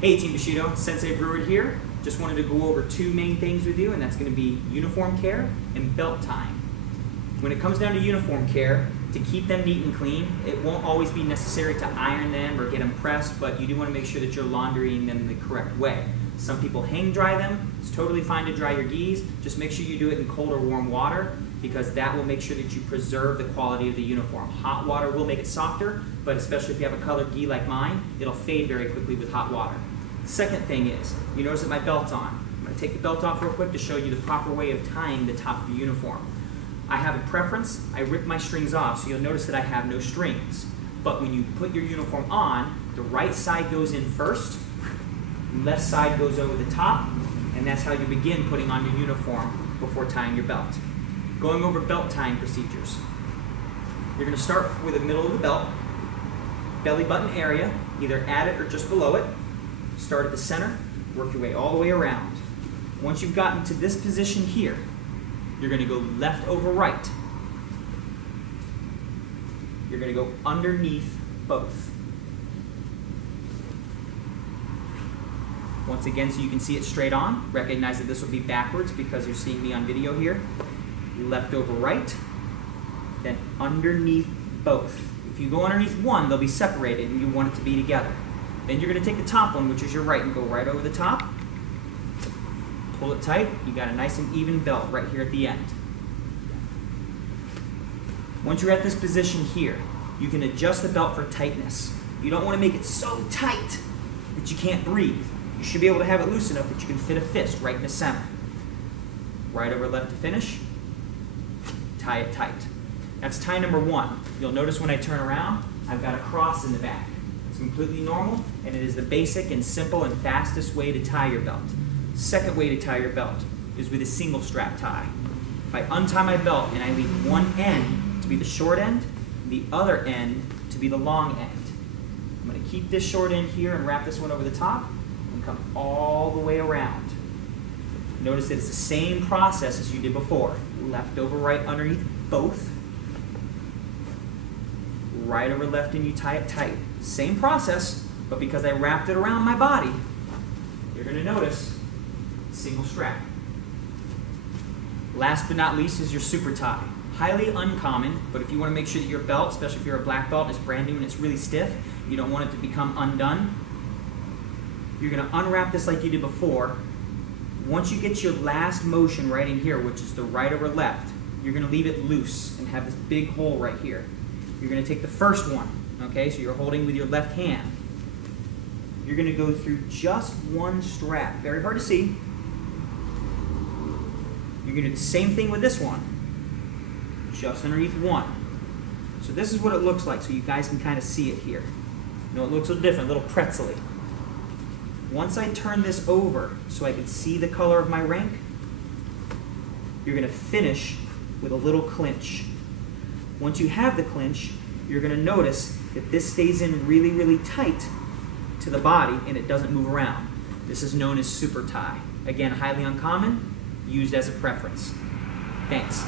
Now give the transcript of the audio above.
Hey Team Bushido, Sensei Brewer here. Just wanted to go over two main things with you, and that's going to be uniform care and belt tying. When it comes down to uniform care, to keep them neat and clean, it won't always be necessary to iron them or get them pressed, but you do want to make sure that you're laundering them the correct way. Some people hang dry them. It's totally fine to dry your gis. Just make sure you do it in cold or warm water, because that will make sure that you preserve the quality of the uniform. Hot water will make it softer, but especially if you have a colored gi like mine, it'll fade very quickly with hot water. Second thing is, you notice that my belt's on. I'm going to take the belt off real quick to show you the proper way of tying the top of the uniform. I have a preference. I rip my strings off, so you'll notice that I have no strings. But when you put your uniform on, the right side goes in first, left side goes over the top, and that's how you begin putting on your uniform before tying your belt. Going over belt tying procedures. You're going to start with the middle of the belt, belly button area, either at it or just below it. Start at the center, work your way all the way around. Once you've gotten to this position here, you're going to go left over right. You're going to go underneath both. Once again, so you can see it straight on. Recognize that this will be backwards because you're seeing me on video here. Left over right, then underneath both. If you go underneath one, they'll be separated and you want it to be together. Then you're going to take the top one, which is your right, and go right over the top. Pull it tight. You got a nice and even belt right here at the end. Once you're at this position here, you can adjust the belt for tightness. You don't want to make it so tight that you can't breathe. You should be able to have it loose enough that you can fit a fist right in the center. Right over left to finish. Tie it tight. That's tie number one. You'll notice when I turn around, I've got a cross in the back. It's completely normal, and it is the basic and simple and fastest way to tie your belt. Second way to tie your belt is with a single strap tie. If I untie my belt and I leave one end to be the short end, the other end to be the long end. I'm going to keep this short end here and wrap this one over the top and come all the way around. Notice that it's the same process as you did before. Left over right underneath both. Right over left and you tie it tight. Same process, but because I wrapped it around my body, you're going to notice single strap. Last but not least is your super tie. Highly uncommon, but if you want to make sure that your belt, especially if you're a black belt and it's brand new and it's really stiff, you don't want it to become undone, you're going to unwrap this like you did before. Once you get your last motion right in here, which is the right over left, you're going to leave it loose and have this big hole right here. You're going to take the first one, okay, so you're holding with your left hand. You're going to go through just one strap. Very hard to see. You're going to do the same thing with this one. Just underneath one. So this is what it looks like, so you guys can kind of see it here. You know, it looks a little different, a little pretzel-y. Once I turn this over so I can see the color of my rank, you're going to finish with a little clinch. Once you have the clinch, you're going to notice that this stays in really, really tight to the body and it doesn't move around. This is known as super tie. Again, highly uncommon, used as a preference. Thanks.